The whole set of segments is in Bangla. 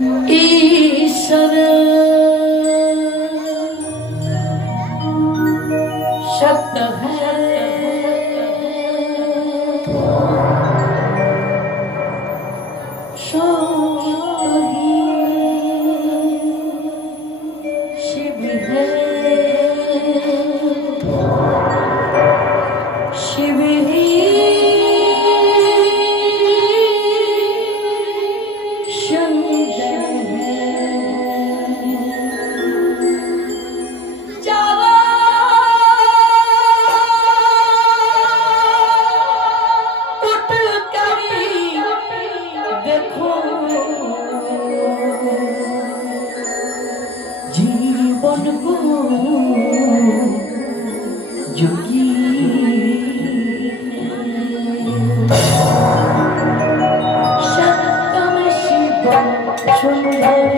ईश्वर शब्द है शिव है शिव ही जीवन को जोगी सत्यम शिव सुंदर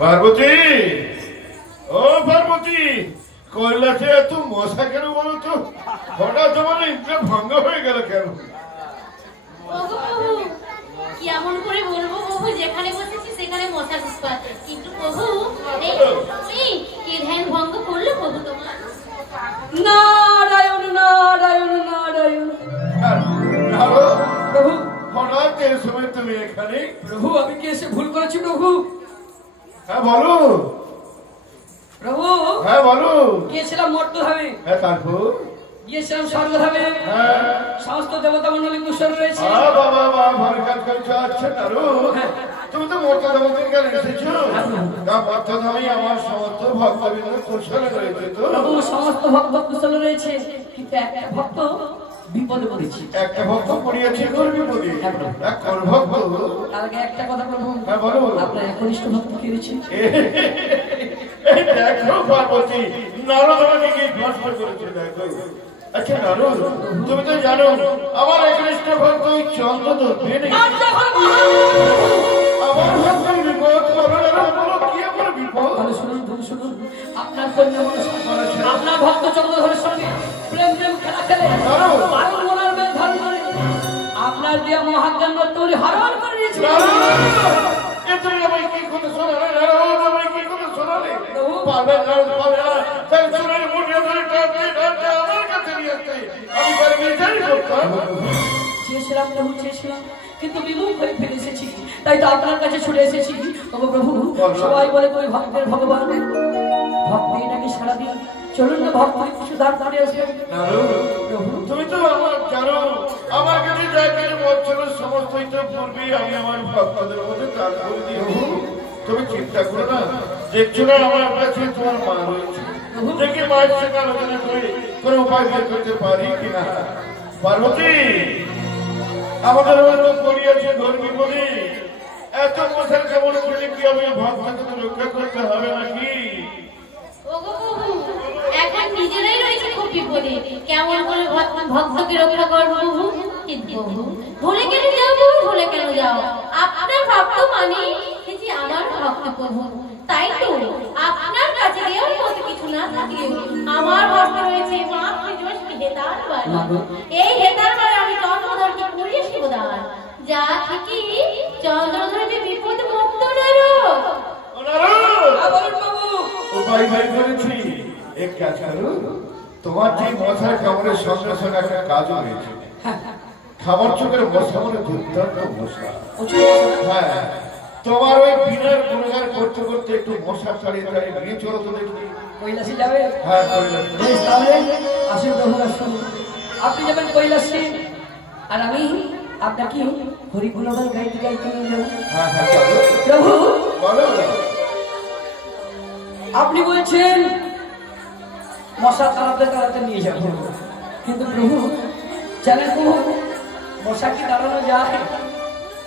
পার্বতী, ও পার্বতী, কৈলাসে এত মশা কেন বলো তো? হঠাৎ তোমার ইন্দ্র ভঙ্গ হয়ে গেল কেন? কি এমন করে বলবো প্রভু, যেখানে বসেছি সেখানে মশার উৎপাত, কিন্তু প্রভু কি ধ্যান ভঙ্গ করলো প্রভু তোমার? নারায়ণ নারায়ণ নারায়ণ। প্রভু, হঠাৎ এই সময় তুমি এখানে? প্রভু আমি কি এসে ভুল করেছি প্রভু? হ্যাঁ বলো। প্রভু, হ্যাঁ বলো। গিয়েছিলাম মর্তধামে। হ্যাঁ তারপর? গিয়েছিলাম স্বর্গধামে। সমস্ত দেবতা মন্ডলী কুশল রয়েছে। বাবা বাবা, ভালো কাজ করছো। আচ্ছা তারু, তুমি তো মর্তধামে কেন এসেছো? না, মর্তধামে আমার সমস্ত ভক্তবৃন্দ কুশল রয়েছে তো? প্রভু সমস্ত ভক্ত কুশল রয়েছে, কিন্তু একটা ভক্ত বিপদে পড়েছি। একটা ভক্ত পড়িয়েছে কোন বিপদে? কোন ভক্ত? তার আগে একটা কথা প্রভু। হ্যাঁ বলো। আপনার একনিষ্ঠ ভক্ত কে রয়েছে? দেখো পার্বতী, নারদ আমাকে কি নষ্ট করেছে দেখো। আচ্ছা নারদ, তুমি তো জানো আমার একনিষ্ঠ ভক্ত ওই চন্দ্রদত্ত। আমার ভক্তের বিপদ করো কি আমার বিপদ? শুনুন শুনুন, আপনার কন্যা আপনার ভক্ত চন্দ্রধরের সঙ্গে প্রেম প্রেম খেলা খেলে মনার মেয়ে ধারণ করে আপনার দিয়ে মহাজ্ঞান তৈরি হারান করে দিয়েছিল। কি করে শোনালে? কি করে শোনালে? পাবে না, পাবে না। তাই শোনালে মুখে ধরে টানতে আমার কাছে নিয়ে আসতে আমি তার বিচারই করতাম। চেয়েছিলাম প্রভু, চেয়েছিলাম, কিন্তু বিমুখ হয়ে ফেলে এসেছি। তাই তো আপনার কাছে ছুটে এসেছি। তবে প্রভু, সবাই বলে ওই ভক্তের ভগবান, ভক্তি এটাকে সারা দিন চলুন না ভক্ত কিছু দাঁড় করে আসবে। তুমি তো আমার জানো, আমার কাছে যা কিছু বলছিল সমস্তই তো পূর্বে আমি আমার ভক্তদের মধ্যে দান করে দিয়ে। তুমি চিন্তা করো না, দেখছো না আমার কাছে তোমার মা রয়েছে, দেখি মায়ের সঙ্গে আলোচনা করে কোনো উপায় বের করতে পারি কিনা। পার্বতী, আমাদের হয়তো করিয়াছে ঘর বিপদে, এত মশার কেমন করলে কি আমি ভক্তকে তো রক্ষা করতে হবে নাকি? এখন নিজেরাই রয়েছে খুব বিপদে, কেমন করে ভক্তকে রক্ষা করবো প্রভু? ভুলে কেন যাও প্রভু, ভুলে কেন যাও? আপনার ভক্ত মানে আমার ভক্ত প্রভু, তাই তো আপনার কাছে গিয়েও কত কিছু না থাকলেও আমার ভক্ত রয়েছে মাত্র হেতার বাড়ি। এই হেতার বাড়ি আমি চন্দ্রধরকে করিয়ে শিবদান, যা থেকে চন্দ্রধর যে বিপদ মুক্ত নারক। উপায় ভাই করেছি, এক কাজ করো, তোমার যে মশার কামড়ের সঙ্গে সঙ্গে একটা কাজও রয়েছে। খাবার চোখের মশা মানে দুর্দান্ত মশা। হ্যাঁ, তোমার ওই বিনার গুণগান করতে করতে একটু মশা ছাড়িয়ে ছাড়িয়ে নিয়ে চলো তো দেখি। কৈলাসে যাবে? হ্যাঁ কৈলাসে। তাহলে আসুন প্রভু, আসুন। আপনি যাবেন কৈলাসে, আর আমি আপনাকে হরি গুণগান গাইতে গাইতে নিয়ে যাবো। হ্যাঁ হ্যাঁ চলো। প্রভু বলো। আপনি বলছেন মশা তাড়াতে তাড়াতে নিয়ে যাবো, কিন্তু প্রভু জানেন প্রভু মশা কি তাড়ানো যায়?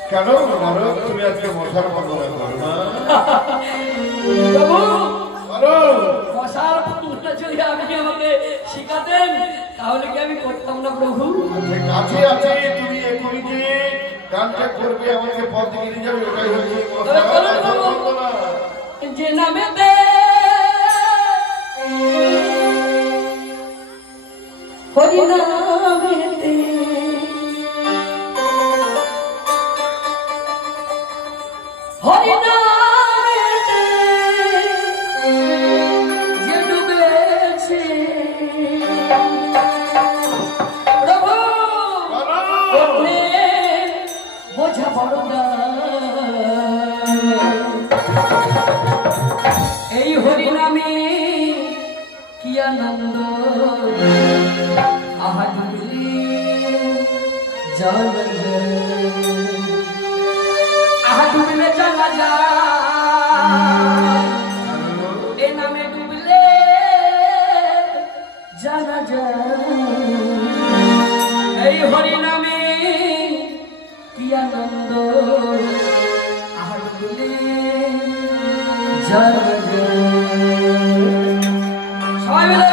কেন নারদ, তুমি আজকে মশার বর্ণনা করো না? প্রভু বলো। মশার বর্ণনা যদি আপনি আমাকে শিখাতেন তাহলে কি আমি করতাম না প্রভু? কাছে আছে, তুমি এখনই যে গানটা করবে আমাকে পথ থেকে নিয়ে যাবে, ওটাই হচ্ছে যে নামে হরি নামেতে হরি নামেতে যে ডুবেছে প্রভু বোঝা বড় এই হরি নামে কি আনন্দ, আহা ডুবলে জানা যায়, আহা ডুবলে জানা যায়, এ নামে ডুবলে জানা যায়, এই হরি নামে কি আনন্দ, আহা ডুবলে জানা যায়। সবাই মিলে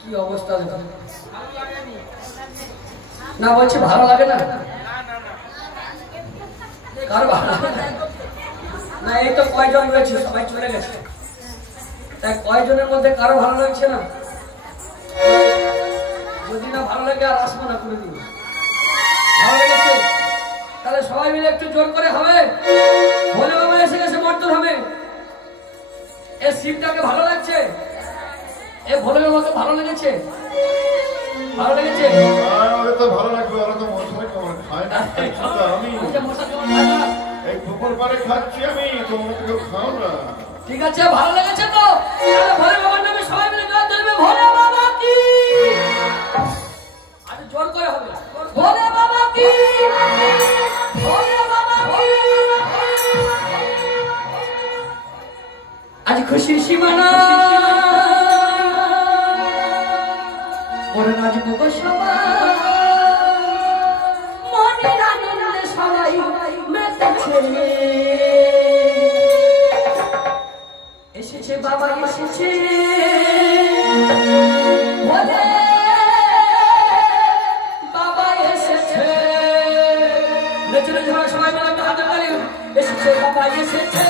কি অবস্থা না বলছি ভালো লাগে না কার ভালো না এই তো কয়জন রয়েছে সবাই চলে গেছে তাই কয়জনের মধ্যে কারো ভালো লাগছে না যদি না ভালো লাগে আর আসবো না করে দিন ভালো লেগেছে তাহলে সবাই মিলে একটু জোর করে হবে ভোলে বাবা এসে গেছে মর্তন হবে এই শিবটাকে ভালো লাগছে এ ভোলে বাবাকে ভালো লেগেছে ভালো লেগেছে তো ভালো লাগবে ওরা তো মশাই খাবার খায় না আমি এই পুকুর পাড়ে খাচ্ছি আমি তোমরা কেউ খাও না ঠিক আছে ভালো লেগেছে তো ভোলে বাবার নামে সবাই মিলে গান ধরবে ভোলে বাবা কি আরে জোর করে হবে ভোলে বাবা কি ভোলে বাবা কি আজ খুশির সীমানা ওরে নাচবো গো সবাই মনের আনন্দে সবাই মেতেছে এসেছে বাবা এসেছে বলে বাবা এসেছে নেচে নেচে সবাই মিলে গান গাই এসেছে বাবা এসেছে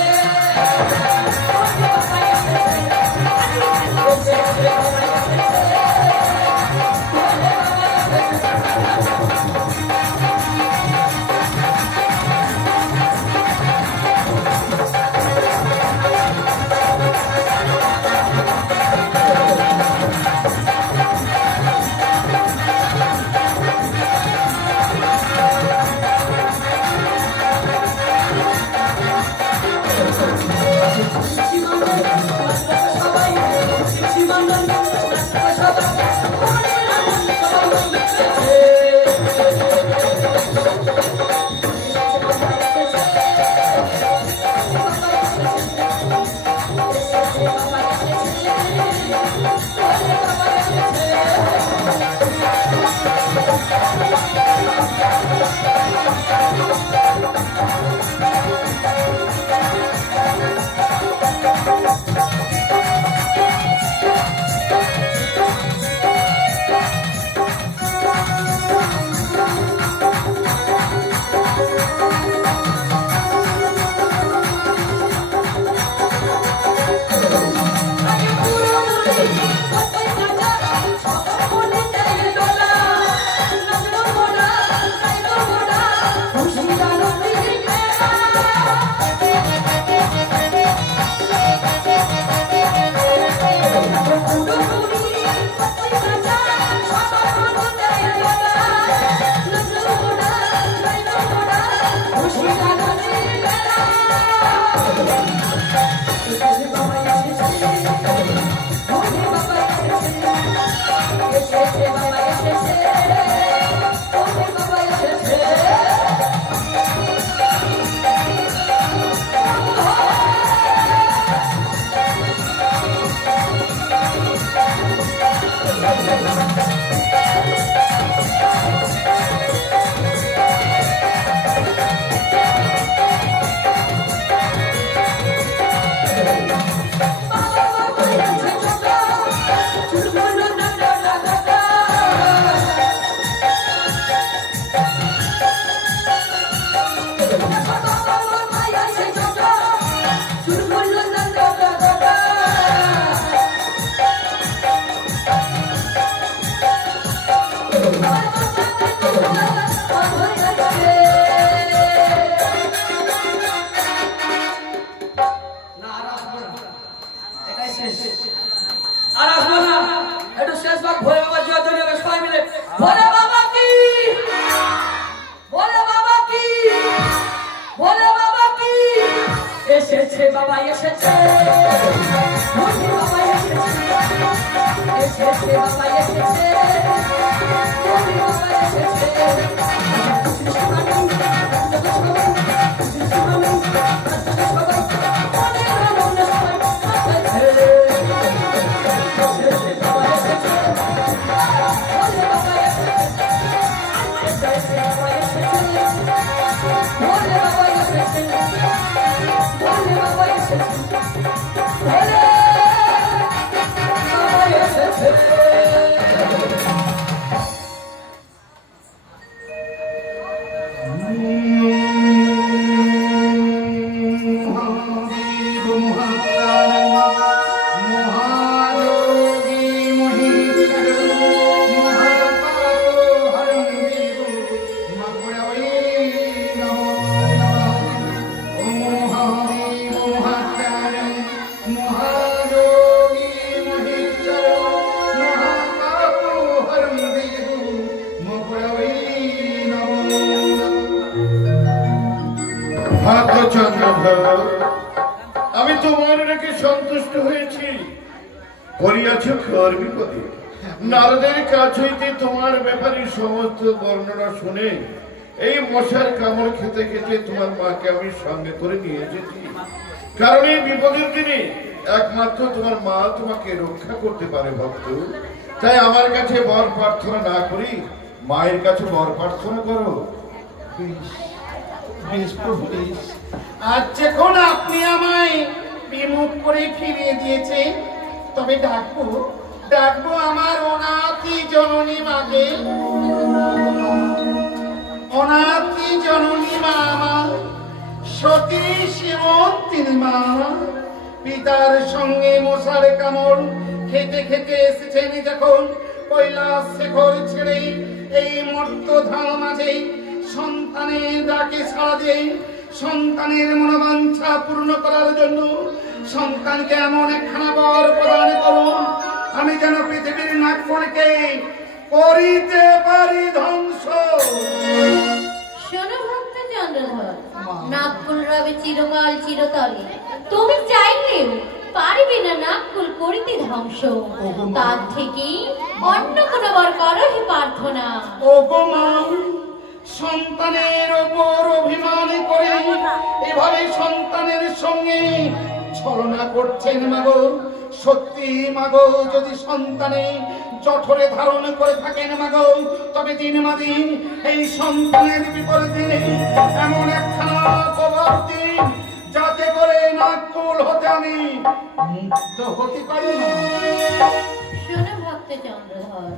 এসেছে বাবা এসেছে বাবা এসেছে আমি তোমার নাকি সন্তুষ্ট হয়েছি। করিয়াছ ঘর বিপদে, নারদের কাছ হইতে তোমার ব্যাপারে সমস্ত বর্ণনা শুনে এই মশার কামড় খেতে খেতে তোমার মাকে আমি সঙ্গে করে নিয়ে এসেছি। কারণ এই বিপদের দিনে একমাত্র তোমার মা তোমাকে রক্ষা করতে পারে ভক্ত। তাই আমার কাছে বর প্রার্থনা না করি মায়ের কাছে বর প্রার্থনা করো। আজ যখন আপনি আমায় বিমুখ করে ফিরিয়ে দিয়েছে, তবে ডাকবো আমার অনাথি জননী মাকে। অনাথি জননী মা আমার সতী শিবন্তিনী মা, পিতার সঙ্গে মশার কামড় খেতে খেতে এসেছেন যখন কৈলাস শেখর ছেড়ে এই মর্তধাম মাঝে সন্তানের ডাকে সাড়া দিয়ে সন্তানের মনোবাঞ্ছা পূর্ণ করার জন্য সন্তানকে এমন একখানা বর প্রদান করুন, আমি যেন পৃথিবীর নাগফণিকে করিতে পারি ধ্বংস। শোনো ভক্ত চন্দ্রধর, নাগকুল রবে চিরকাল চিরতরে। তুমি চাইলেও পারবে না নাগকুল করিতে ধ্বংস। তার থেকে অন্য কোনো বর করো হে প্রার্থনা। ওগো মা, সন্তানের ওপর অভিমান করে এভাবে সন্তানের সঙ্গে ছলনা করছেন মাগো। সত্যি মাগো, যদি সন্তানে জঠরে ধারণ করে থাকেন মাগো, তবে দিন মাদিন এই সন্তানের বিপরীতে এমন একখানা খবর দিন যাতে করে নাগকুল হতে আমি মুক্ত হতে পারি না। শোনো ভক্ত চন্দ্রধর,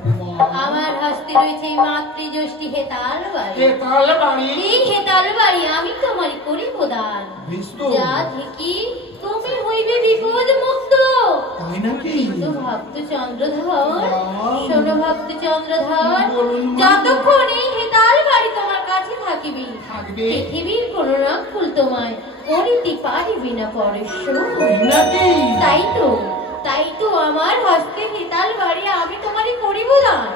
আমার হস্তে রয়েছে এই মাতৃযষ্টি হেতাল বাড়ি। হেতাল বাড়ি? এই হেতাল বাড়ি আমি তোমারই করিব দান, যা থেকে তুমি হইবে বিপদ মুক্ত। তাই নাকি? কিন্তু ভক্ত চন্দ্রধর, শোনো ভক্ত চন্দ্রধর, যতক্ষণ এই হেতাল বাড়ি তোমার কাছে থাকিবে, পৃথিবীর কোন নাগকুল তোমায় করিতে পারিবে না পরশ। তাই তো আমার হস্তে হেতাল বাড়ি আমি তোমারই করিব দান।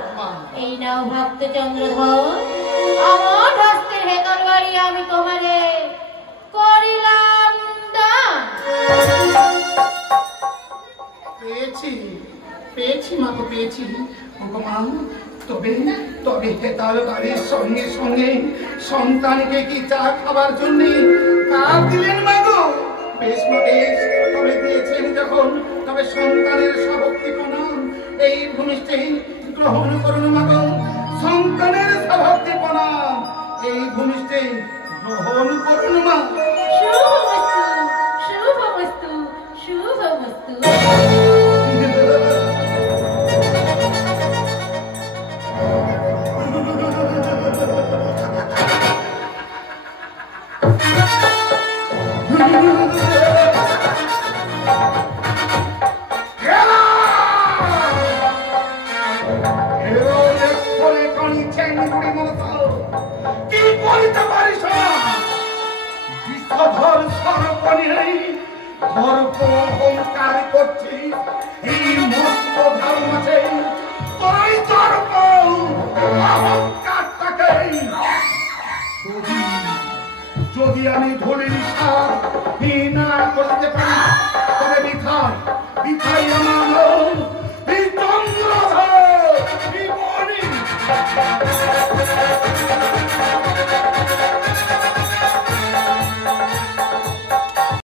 এই নাও ভক্ত চন্দ্রধর, আমার হস্তের হেতাল বাড়ি আমি তোমারে করিলাম দান। পেয়েছি মাকে, পেয়েছি মা। তবে হেতাল বাড়ির সঙ্গে সঙ্গে সন্তানকে কি চা খাবার জন্য কাপ দিলেন মাগো? বেশ মা, বেশ। তবে দিয়েছেন যখন, তবে সন্তানের সভক্তি প্রণাম এই ভূমিষ্ঠে গ্রহণ করুন মাগো। সন্তানের সভক্তি প্রণাম এই ভূমিষ্ঠে গ্রহণ করুন মা। শুভমস্তু, শুভমস্তু, শুভমস্তু। যদি আমি ধুলির সাপ না করতে পারি, তবে বিধায়